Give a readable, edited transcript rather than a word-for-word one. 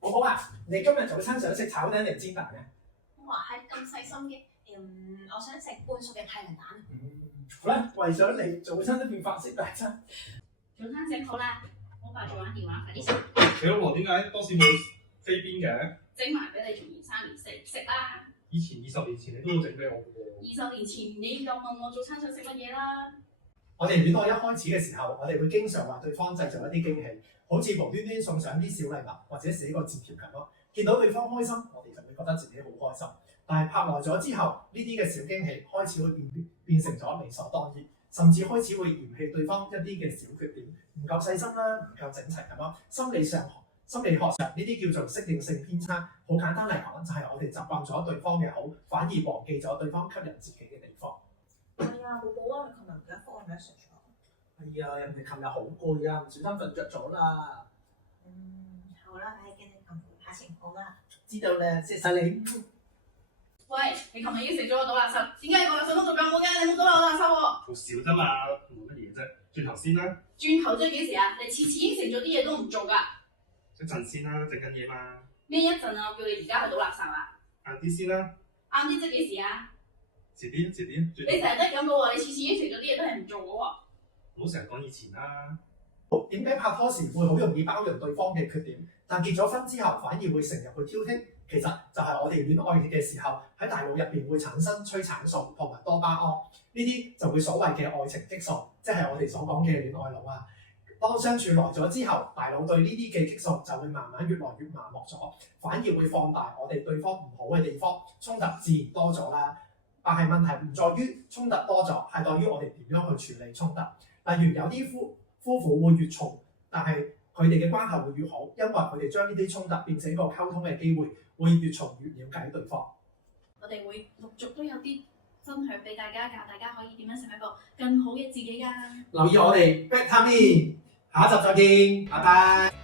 寶寶啊，你今日早餐想食炒蛋定煎蛋嘅？哇，係咁細心嘅。我想食半熟嘅太陽蛋。好啦，為咗你，早餐都變法式大餐。早餐整好啦，我掛住玩電話，快啲食。你老婆點解多士冇飛邊嘅？整埋俾你，仲嫌生唔食，食啦。以前20年前你都會整俾我嘅喎。 20年前你就問我早餐想食乜嘢啦。我哋戀愛一開始嘅時候，我哋會經常為對方製造一啲驚喜，好似無端端送上啲小禮物，或者寫個字條咁咯。見到對方開心，我哋就會覺得自己好開心。但係拍耐咗之後，呢啲嘅小驚喜開始會變成咗理所當然，甚至開始會嫌棄對方一啲嘅小缺點，唔夠細心啦，唔夠整齊咁咯。心理學上呢啲叫做適應性偏差。好簡單嚟講，就係我哋習慣咗對方嘅好，反而忘記咗對方吸引自己嘅地方。係啊，寶寶啊，你琴日唔記得覆我 message 啊？係啊，人哋琴日好攰啊，唔小心瞓着咗啦。好啦，係跟你同下情況啦。知道啦，謝晒你。喂，你琴日已經食咗個倒垃圾，點解個垃圾桶仲咁冇嘅？你冇倒落垃圾喎。好少啫嘛，冇乜嘢啫。轉頭先啦，轉頭即係幾時啊？你次次應承咗啲嘢都唔做㗎。一陣先啦，整緊嘢嘛。咩一陣啊？我叫你而家去倒垃圾啊？晏啲先啦，啱啲即係幾時啊？遲啲，你成日都係咁嘅喎，你次次應承咗啲嘢都係唔做嘅喎。唔好成日講以前啦。點解拍拖時會好容易包容對方嘅缺點，但結咗婚之後反而會成日去挑剔？其實就係我哋戀愛嘅時候喺大腦入邊會產生催產素同埋多巴胺，呢啲就會所謂嘅愛情激素，即係我哋所講嘅戀愛腦啊。當相處耐咗之後，大腦對呢啲嘅激素就會慢慢越來越麻木咗，反而會放大我哋對方唔好嘅地方，衝突自然多咗啦。但係問題唔在於衝突多咗，係在於我哋點樣去處理衝突。例如有啲夫婦會越嘈，但係佢哋嘅關係會越好，因為佢哋將呢啲衝突變成一個溝通嘅機會，會越嘈越了解對方。我哋會陸續都有啲分享俾大家㗎，大家可以點樣成為一個更好嘅自己㗎。留意我哋 Back Time In，下一集再見，拜拜。